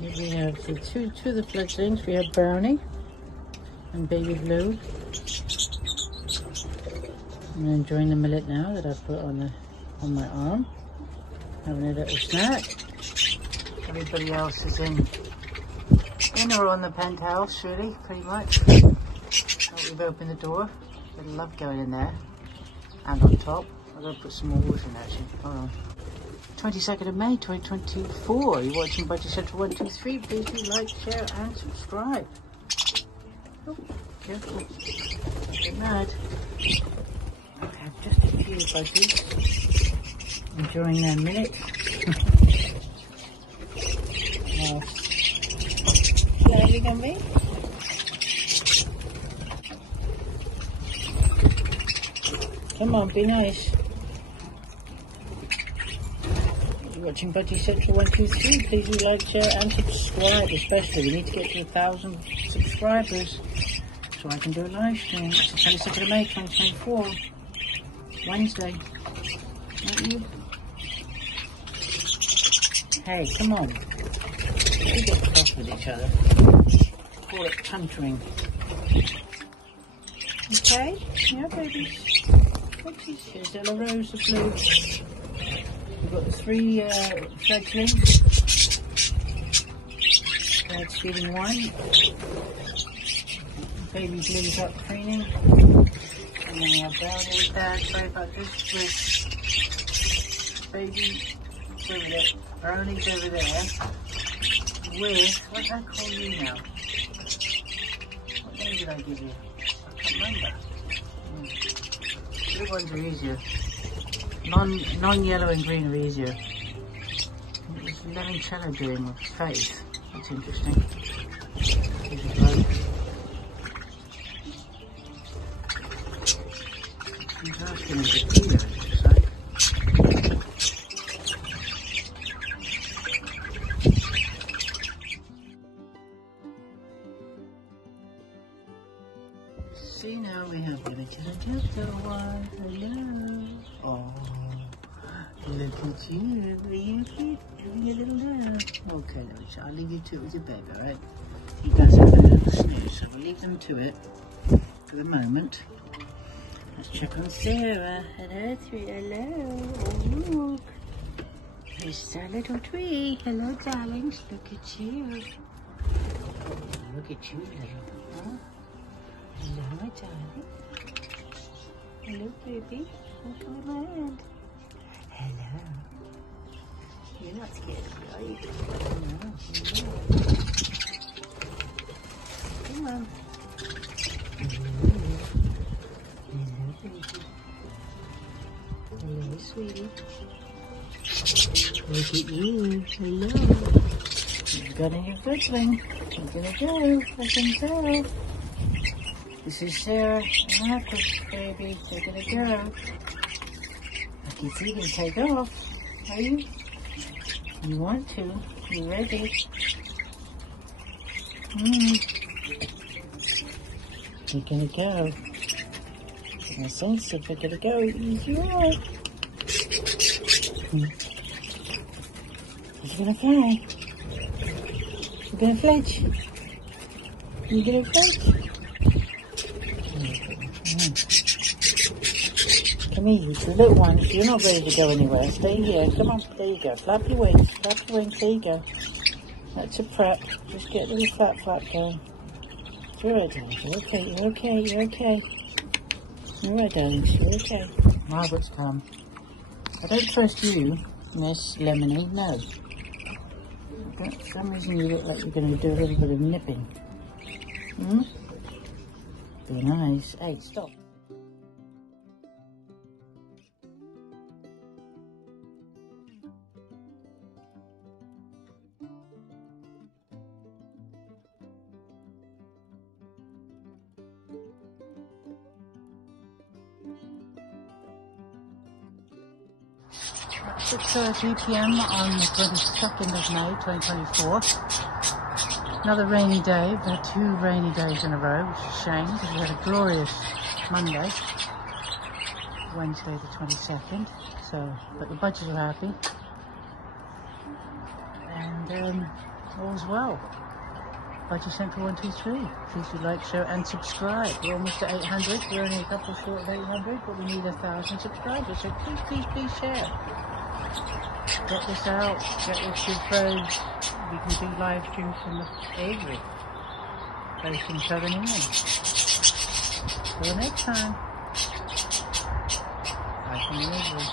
We have the two of the fledglings. We have Brownie and Baby Blue. I'm enjoying the millet now that I've put on my arm. Having a little snack. Everybody else is in or on the penthouse, really, pretty much. We've opened the door. I love going in there. And on top. I'm going to put some more water in actually. Hold on. 22nd of May 2024. You're watching Budget Central 123. Please do like, share and subscribe. Oh, careful. Don't get mad. I have just a few budgies. Enjoying their millet. Hello, you gonna be? Come on, be nice. You're watching Budgie Central 123. Please do like, share and subscribe, especially. We need to get to 1,000 subscribers so I can do a live stream. It's the 22nd of May 2024. Wednesday. Aren't you? Hey, come on. We get cross with each other. Call it countering. Okay? Yeah, babies. Here's Ella Rose, the blue. We've got the 3 fledglings. Dad's feeding 1. Baby Blue's up cleaning. And then we have Brownie with Dad. Sorry about this. With Baby over there. Brownie's over there. With, what did I call you now? What name did I give you? I can't remember. The ones are easier. Non-yellow and green are easier. What's Lemoncello doing with Faith? That's interesting. Here's a bloke. He's asking us a kilo, it looks like. See, now we have limited and just one. Hello. Oh, look at you. Are you cute? Having a little nap. Okay, I'll leave you to it with your baby, alright? He does have a little snooze, so we'll leave them to it for the moment. Let's check on Sarah. Hello, hello. Oh, look. This is our little tree. Hello, darlings. Look at you. Oh, look at you, little. Huh? Hello, my darling. Hello, baby. What's on my hand? Hello. You're not scared, are you? No. Come on. Hello, baby. Hello, sweetie. Look at you. Hello. You've got a new fledgling. You're gonna go. I can tell. This is Sarah and Marcus, baby. They're gonna go. I can see you can take off. Are you? You want to? You ready? You're gonna go. My son said they're gonna go. You're right. You're gonna fly. You're gonna fledge. You're gonna fledge. Come here, you two little ones. You're not ready to go anywhere. Stay here. Come on. There you go. Flap your wings. Flap your wings. There you go. That's a prep. Just get a little flap going. You're right, darlings. You're okay. You're okay. You're okay. You're right, darlings. You're okay. Margaret's come. I don't trust you, Miss Lemony. No. For some reason you look like you're going to do a little bit of nipping. Be nice. Hey, stop. It's 6:30 p.m. on the 22nd of May 2024. Another rainy day. We've had 2 rainy days in a row, which is a shame because we had a glorious Monday, Wednesday the 22nd. So, but the budgies are happy. And all's well. Budgie Central 123. Please do like, share, and subscribe. We're almost at 800. We're only a couple short of 800, but we need 1,000 subscribers. So please share. Get this out. Get with your friends. We can do live streams from Avery, based in Southern England. Till next time. Bye from Avery.